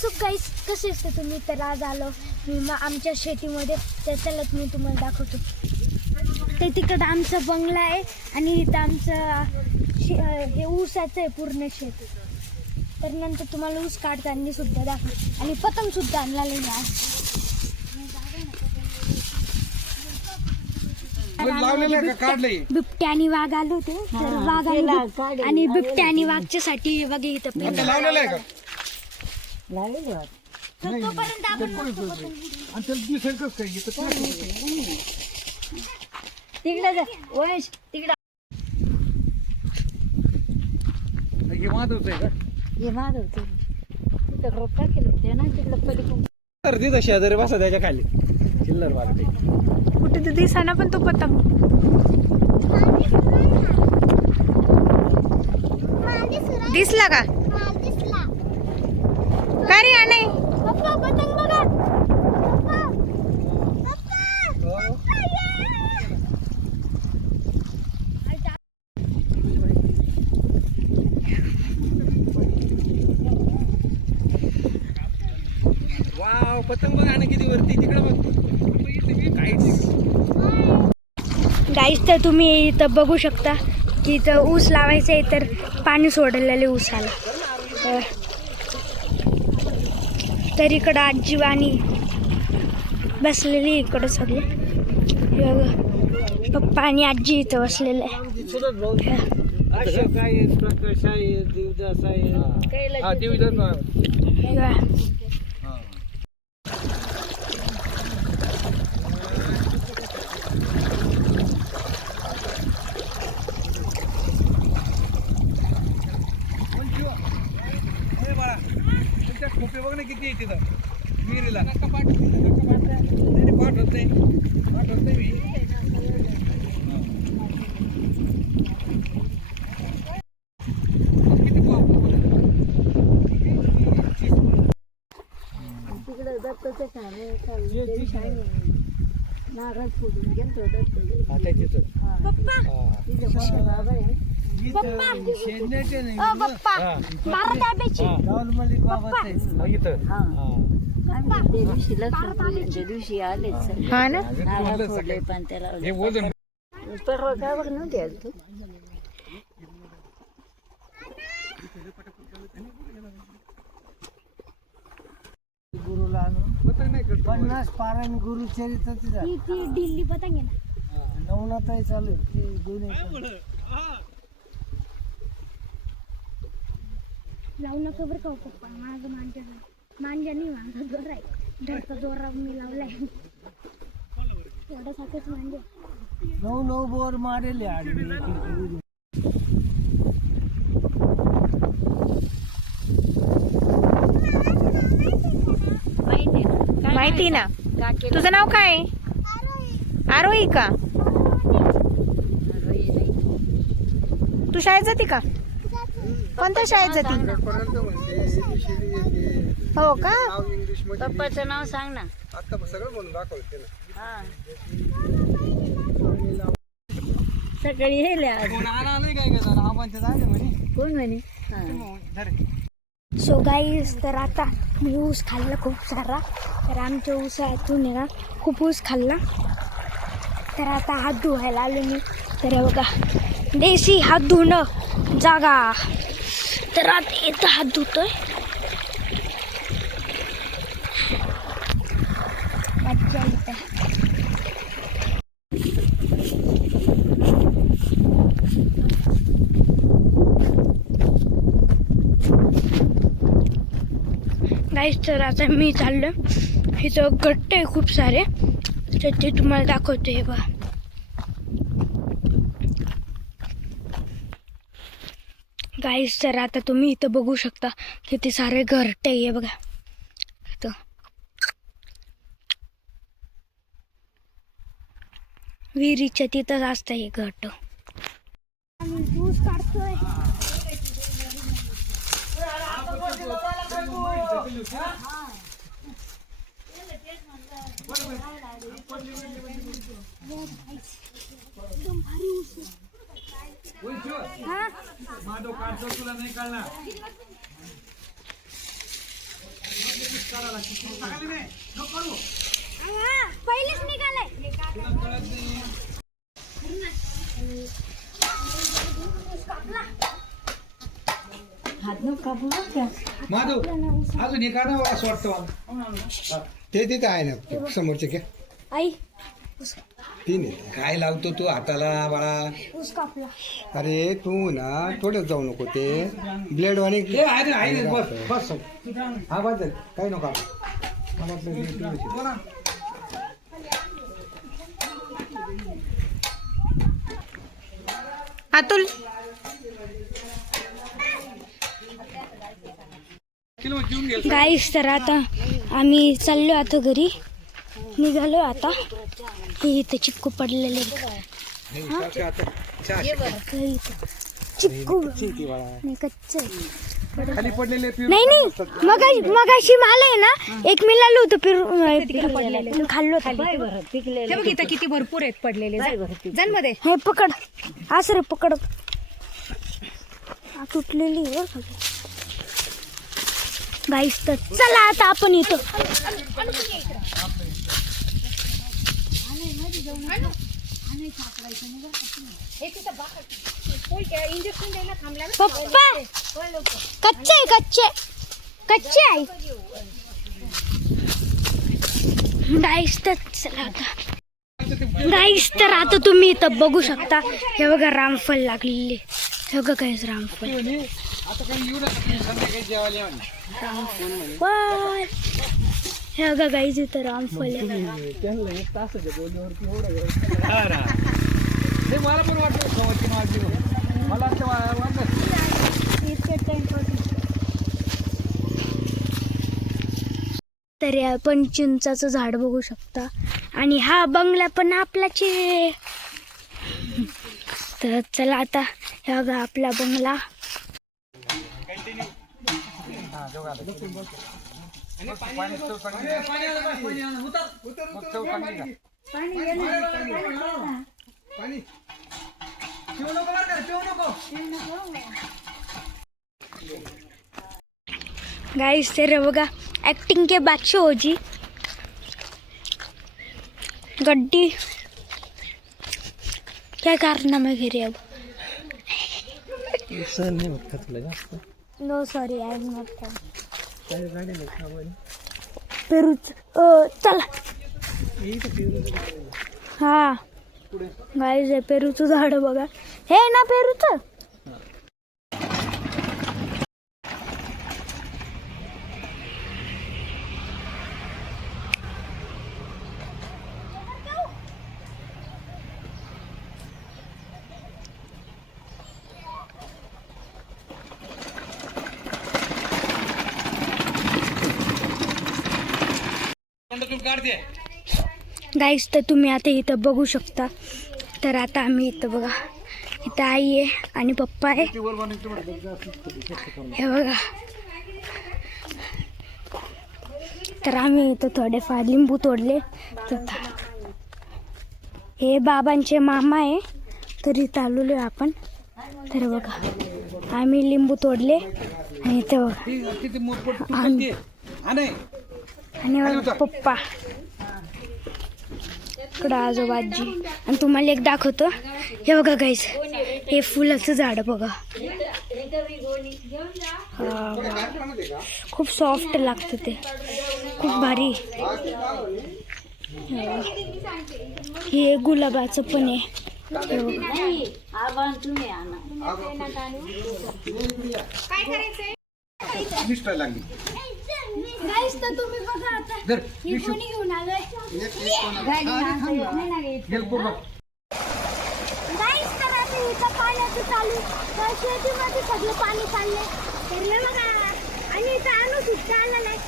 So guys कसे असते तुम्ही. तर आज आलो मी आमच्या शेतीमध्ये. तर चला मी तुम्हाला दाखवतो. ते तिकडं आमचा बंगला आहे आणि इथं आमचं हे ऊसाचं आहे पूर्ण शेती. तर नंतर तुम्हाला ऊस काढताना सुद्धा दाखव आणि पतंग सुद्धा आणला आज. बिबट्या आणि वाघ आले होते. तर वाघ आणि बिबट्या आणि वाघच्या साठी बघा इथं तिकडे वयस तिकडे तिथं शेजारी बसा त्याच्या खाली चिल्लर वागते कुठे तर दिसाना पण तो पतंग. दिसला का काय रे आणे वाव पतंग बघ आणि किती वरती तिकडे बघ. गाईस तर तुम्ही इथं बघू शकता की इथं ऊस लावायचं आहे. तर पाणी सोडलेले ऊसाला. तर इकडं आजी आणि बसलेली इकडं सगळे पप्पा आणि आजी इथं बसलेले आहे. खोपे बघ ना किती आहे तिथं विहिरीला. पाठवत नाही मी. तिकडे दत्तचं नारळ फोडून गेलतो बाबा आहे. त्या दिवशी लक्ष्मी पूजनच्या दिवशी आलेच हा ना. नारळ फोडले पण त्याला परवा गावावर नव्हते आले तू. गुरुला 50 पारायण गुरुचरित्र दिल्ली पतंग आहे ना. नवनाथही चालू ते दोन्ही लावू नका बरं का पप्पा. माझं मांजा नाही माझा जोर आहे. धडका जोरा मी लावलाय एवढ्यासारखंच मांजा. 9 बोर मारेल. माहिती ना. तुझं नाव काय आहे? आरोही का? तू शाळेत जाते का? कोणत्या शाळेत जाते? हो का? पप्पाचं नाव सांग ना. आता सगळं म्हणून दाखवते ना. सकाळी येईल कोण म्हणे. सो गाईस तर आता मी ऊस खाल्ला खूप सारा. तर आमच्या ऊसातून आहे ना खूप ऊस खाल्ला. तर आता हात धुवायला आलो मी. तर बघा देशी हात धुणं जागा. तर आता इथं हात धुतोय. मज्जा येते. गाईस तर आता मी चाललो. इथं गट्टे आहे खूप सारे. तर ते तुम्हाला दाखवते. हे बघा गाईस तर आता तुम्ही इथं बघू शकता किती सारे घरटे आहे बघा. इथं विहिरीच्या तिथंच असतं हे घरट. ऊस काढतोय. माधव काढतो तुला नाही कळणार. पहिलेच निघालाय. हात नको कापू बरं का. माधव अजून एक आणावं असं वाटतं मला. ते तिथे आहे ना समोरचे काय आई तीन आहे. काय लावतो तू हाताला बाळा? ऊस कापला. अरे तू ना थोडं जाऊ नको ते ब्लेड वाणी ए, आहे ना, बस बस. हा बस काही नको आपण. मला वाटलं हे तू येशील. बोला. अतुल किलो घेऊन गेल. गाईस तर आता आम्ही चाललो आता घरी निघालो आता. हे इथे चिक्कू पडलेले चिक्कू नाही कच्च खाली पडलेले नाही नाही मगाशी मला आहे ना एक मिळालं होतं पेरू खाल्लो होतं. पिकलेलं हे बघ इथं किती भरपूर आहेत पडलेले. जण मध्ये हे पकड असं रे पकड. तुटलेली गाईस तर चला आता आपण येतो. इंजेक्शन द्यायला थांबला ना. पप्पा कच्चे कच्चे कच्चे आहे गाईस तर चला आता. गाईस तर आता तुम्ही इथं बघू शकता. हे बघा रामफल लागलेले. हे बघा गाईस रामफल. आता काही येऊ नका संध्याकाळी जेवायला या म्हणे. वाह! हे बघा गाईस इथं रामफल आहे. हे मला पण वाटलं खवाची माझी मला असं वाटलं. तर आपण चिंचाचं झाड बघू शकता आणि हा बंगला पण आपलाच आहे. तर चला आता हे बघा आपला बंगला. गाइस तेरे बघा एक्टिंग के बादशाह हो जी. गड्डी क्या कारनामे घेरे अब. No sorry I am not पेरू. चला हा गाईज हे पेरूचं झाड बघा. हे ना पेरूचं. गाईस तर तुम्ही आता इथं बघू शकता. तर आता आम्ही इथं बघा इथं आई आहे आणि पप्पा आहे. हे बघा तर आम्ही इथं थोडेफार लिंबू तोडले. हे बाबांचे मामा आहे तर इथं आलेलो आहे आपण. तर बघा आम्ही लिंबू तोडले आणि इथं बघा आणि बघा पप्पा इकडं आजोबाजी. आणि तुम्हाला एक दाखवतो. हे बघा गाईस हे फुलाचं झाड बघा. खूप सॉफ्ट लागतं ते. खूप भारी. हे गुलाबाचं पण आहे. हे बघा मिस्टर लागली. गाईस तर तुम्ही बघा आता हे कोणी घेऊन आलोय. गाईस तर आता इथं पाण्याचं चालू शेतीमध्ये सगळं पाणी चाललंय. तर हे बघा आणि इथं आणू सुद्धा आलेलं आहे.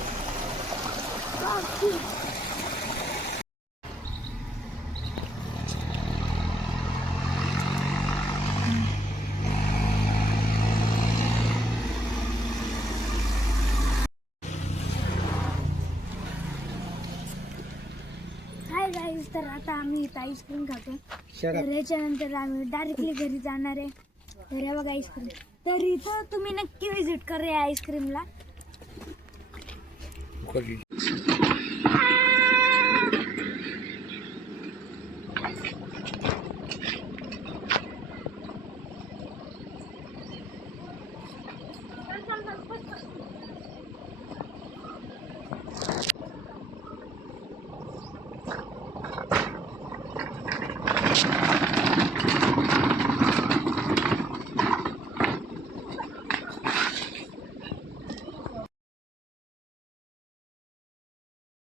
हाय गाईस तर आता आम्ही इथं आईस्क्रीम खातो. तर याच्यानंतर आम्ही डायरेक्टली घरी जाणार आहे. तर हे बघा आईस्क्रीम. तर इथं तुम्ही नक्की व्हिजिट करा या आईस्क्रीमला. उकरली